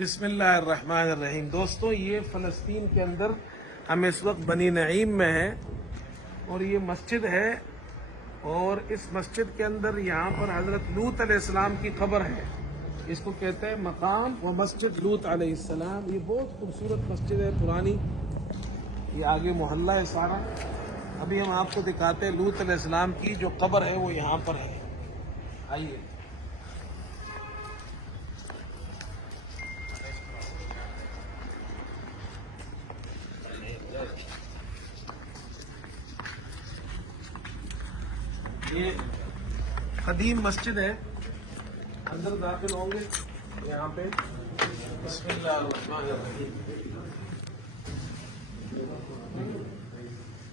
بسم اللہ الرحمن الرحیم۔ دوستوں، یہ فلسطین کے اندر ہم اس وقت بنی نعیم میں ہیں اور یہ مسجد ہے، اور اس مسجد کے اندر یہاں پر حضرت لوط علیہ السلام کی قبر ہے۔ اس کو کہتے ہیں مقام و مسجد لوط علیہ السلام۔ یہ بہت خوبصورت مسجد ہے، پرانی۔ یہ آگے محلہ ہے سارا۔ ابھی ہم آپ کو دکھاتے ہیں لوط علیہ السلام کی جو قبر ہے وہ یہاں پر ہے۔ آئیے۔ یہ قدیم مسجد ہے، اندر داخل ہوں گے یہاں پہ۔ بسم اللہ الرحمن الرحیم۔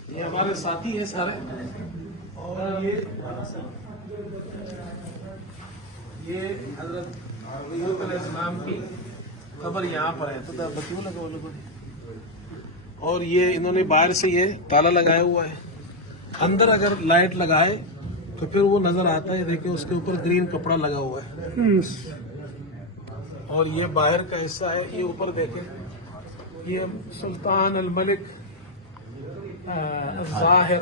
یہ ہمارے ساتھی ہیں سارے، اور یہ حضرت لوط علیہ السلام کی قبر یہاں پر ہے۔ تو بتیوں لگا لوگوں نے، اور یہ انہوں نے باہر سے یہ تالا لگایا ہوا ہے۔ اندر اگر لائٹ لگائے تو پھر وہ نظر آتا ہے۔ دیکھیں اس کے اوپر گرین کپڑا لگا ہوا ہے، اور یہ باہر کا حصہ ہے۔ یہ اوپر دیکھیں، یہ سلطان الملک الظاہر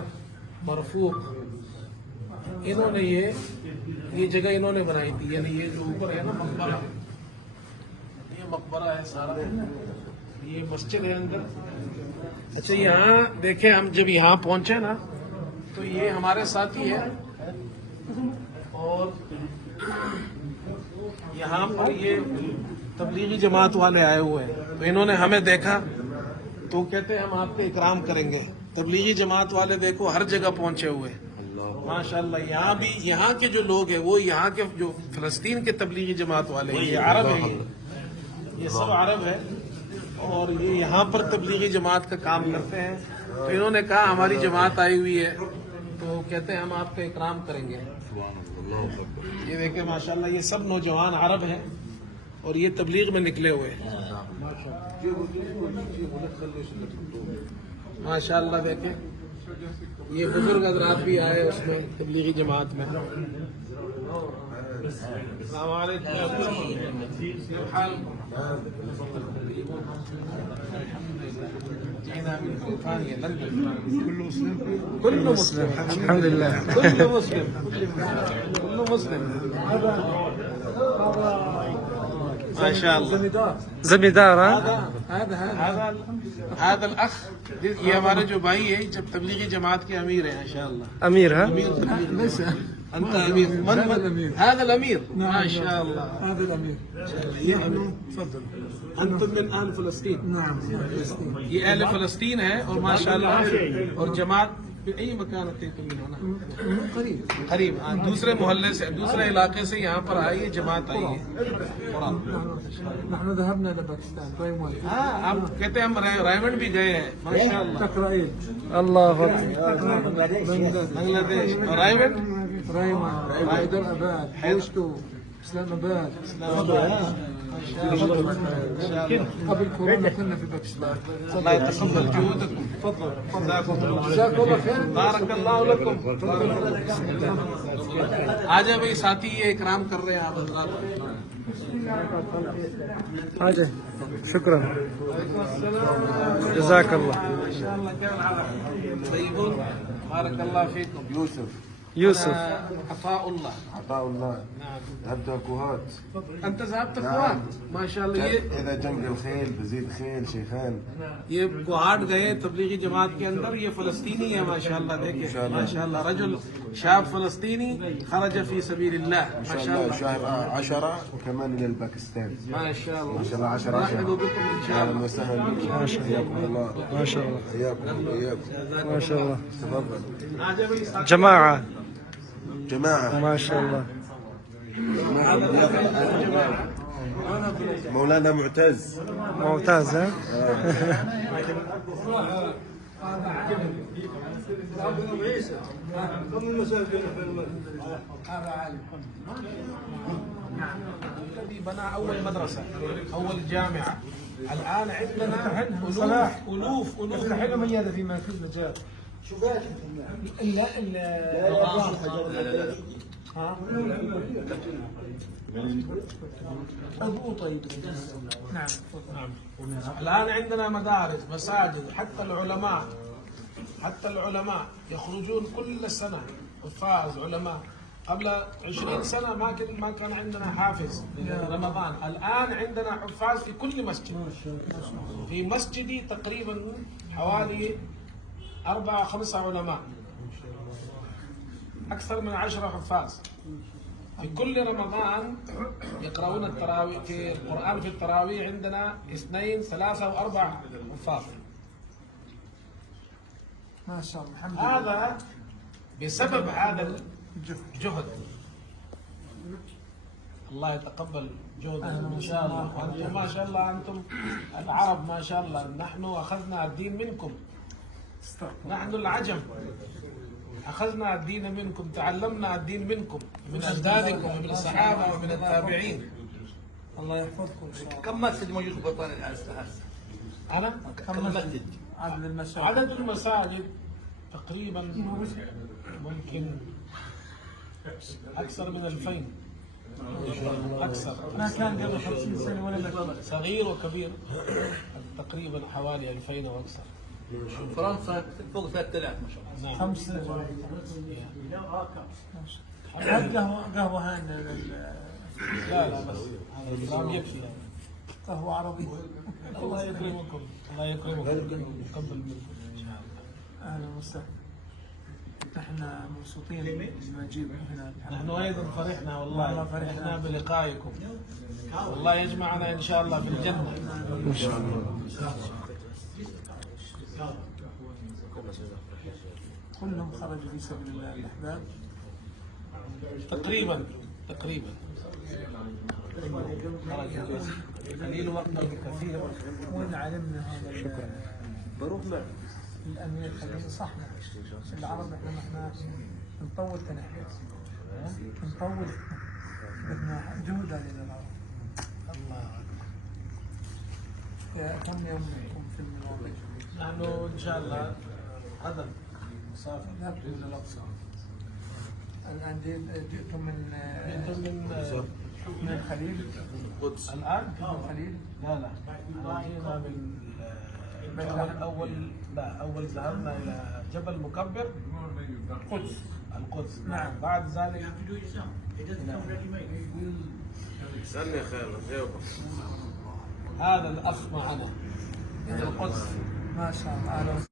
مرفوق، انہوں نے یہ جگہ انہوں نے بنائی تھی۔ یعنی یہ جو اوپر ہے نا مقبرہ، یہ مقبرہ ہے سارا۔ یہ مسجد ہے اندر۔ اچھا، یہاں دیکھیں، ہم جب یہاں پہنچے نا تو یہ ہمارے ساتھی ہے، اور یہاں پر یہ تبلیغی جماعت والے آئے ہوئے ہیں۔ تو انہوں نے ہمیں دیکھا تو کہتے ہیں ہم آپ کا اکرام کریں گے۔ تبلیغی جماعت والے دیکھو ہر جگہ پہنچے ہوئے ماشاءاللہ۔ یہاں بھی یہاں کے جو لوگ ہیں وہ یہاں کے جو فلسطین کے تبلیغی جماعت والے ہیں، یہ عرب ہیں، یہ سب عرب ہے، اور یہ یہاں پر تبلیغی جماعت کا کام کرتے ہیں۔ تو انہوں نے کہا ہماری جماعت آئی ہوئی ہے، تو کہتے ہیں ہم آپ کا اکرام کریں گے۔ یہ دیکھیں ماشاءاللہ، یہ سب نوجوان عرب ہیں اور یہ تبلیغ میں نکلے ہوئے ہیں ماشاءاللہ۔ دیکھیں یہ بزرگ حضرات بھی آئے اس میں تبلیغی جماعت میں۔ السلام علیکم، کیف حال؟ كل مسلم الحمد لله. كل مسلم كل مسلم ما شاء الله. زمیندار هذا الاخ، یہ ہمارے جو بھائی ہے جب تبلیغی جماعت کے امیر ہیں انشاءاللہ۔ امیر ہے. انت امیر؟ هذا الامير ما شاء الله. هذا الأمير. تفضل. انتم من اهل فلسطین؟ نعم. یہ اہل فلسطین ہے، اور ماشاءاللہ، اور جماعت اي مکان اتيتم من هنا؟ قريب. قریب، دوسرے محلے سے، دوسرے علاقے سے یہاں پر آئی ہے، جماعت آئی ہے۔ نحن ذهبنا إلى باكستان رايمون. ہاں، آپ کہتے ہیں ہم رائمنڈ بھی گئے ہیں ماشاءاللہ۔ تقرأين. اللہ اکبر. بنگلہ دیش اور رائمنڈ، رايمون، حيدرآباد، بوشتو، اسلام آباد. قبل كورونا كنا في باكستان. اللہ يتقبل جهودكم. تفضل. جزاك الله خير. بارک اللہ لکم۔ آ جائے بھائی، ساتھی یہ اکرام کر رہے ہیں آپ حضرات۔ آ جائے. شکرا، جزاک اللہ. ماشاءاللہ، کیا حال؟ طیبون، بارک اللہ فیکم۔ یوسف. عطاء اللہ. عطاء الله. نعم. ذهبت كوهات. انت ذهبت کوہات؟ ماشاءاللہ۔ یہ إذا جنب الخيل بزيد خيل شيخان. یہ کوہاٹ گئے تبلیغی جماعت کے اندر۔ یہ فلسطینی ہے ماشاءاللہ، دیکھیں ماشاءاللہ، رجل شاب فلسطینی خرج فی سبیل اللہ إن شاء ماشاءاللہ الله شهر 10 وكمان إلى الباكستان. ماشاءاللہ۔ ما شاء الله 10 مرحبا بكم ان شاء أهلا الله. وسهلا بكم. حياكم الله. ما شاء الله، حياكم حياكم. ما شاء الله. تفضل. آ جائے بھائی ساتھی۔ جماعة. جماعة. ما شاء الله. مولانا معتز. ممتاز. ها. الذي بنى أول مدرسة، أول جامعة. الآن عندنا ألوف حلو ميادة في مجال. لا ها؟ أبو طيب. نعم تفضل. الآن عندنا مدارس مساجد، حتى العلماء يخرجون كل سنة حفاظ علماء. قبل 20 سنة ما كان عندنا حافظ رمضان. الآن عندنا حفاظ في كل مسجد. في مسجدي تقريبا حوالي 4 5 علماء، أكثر من 10 حفاظ. في كل رمضان يقرؤون التراويح في القرآن. في التراويح عندنا 2 3 و4 حفاظ. ما شاء الله الحمد لله. هذا بسبب هذا الجهد. الله يتقبل جهدكم إن شاء الله. وأنتم ما شاء الله، أنتم العرب ما شاء الله، نحن أخذنا الدين منكم. نحن العجم أخذنا الدين منكم، تعلمنا الدين منكم، من أجدادكم ومن الصحابة ومن التابعين. الله يحفظكم إن شاء الله. كم مسجد موجود في بريطانيا هسه؟ أنا كم مسجد؟ عدد المساجد. عدد المساجد تقريبا ممكن أكثر من 2000. أكثر. ما كان قبل 50 سنة ولا قبل. صغير وكبير تقريبا حوالي 2000 أو أكثر. فرنسا فوق 3000 ما شاء الله. نعم. 5 سنوات. هل قهوة هان لا بس هذا الكلام يكفي. قهوة عربي. الله يكرمكم، الله يكرمكم، يتقبل منكم إن شاء الله. أهلا وسهلا. نحن مبسوطين بمجيئكم هنا. نحن أيضا فرحنا والله، والله فرحنا. فرحنا بلقائكم. والله يجمعنا إن شاء الله في الجنة. إن شاء الله. كلهم خرجوا في سبيل الله الأحباب. تقريبا قليل وقت كثير. وين علمنا هذا؟ بروح معك. الأمير خليل صحنا. العرب احنا نطول تنحيز. نطول. بدنا جودة للعرب. الله كم يوم منكم في المواقع؟ نحن إن شاء الله غدا مسافر. نبدو من الأقصى. الآن جئتم من من من الخليل. القدس. الآن من الخليل. لا أنا جينا من أول ذهبنا إلى جبل مكبر القدس. نعم. بعد ذلك استنى يا خير جاوبك. هذا الأخ معنا من القدس. ما شاء الله.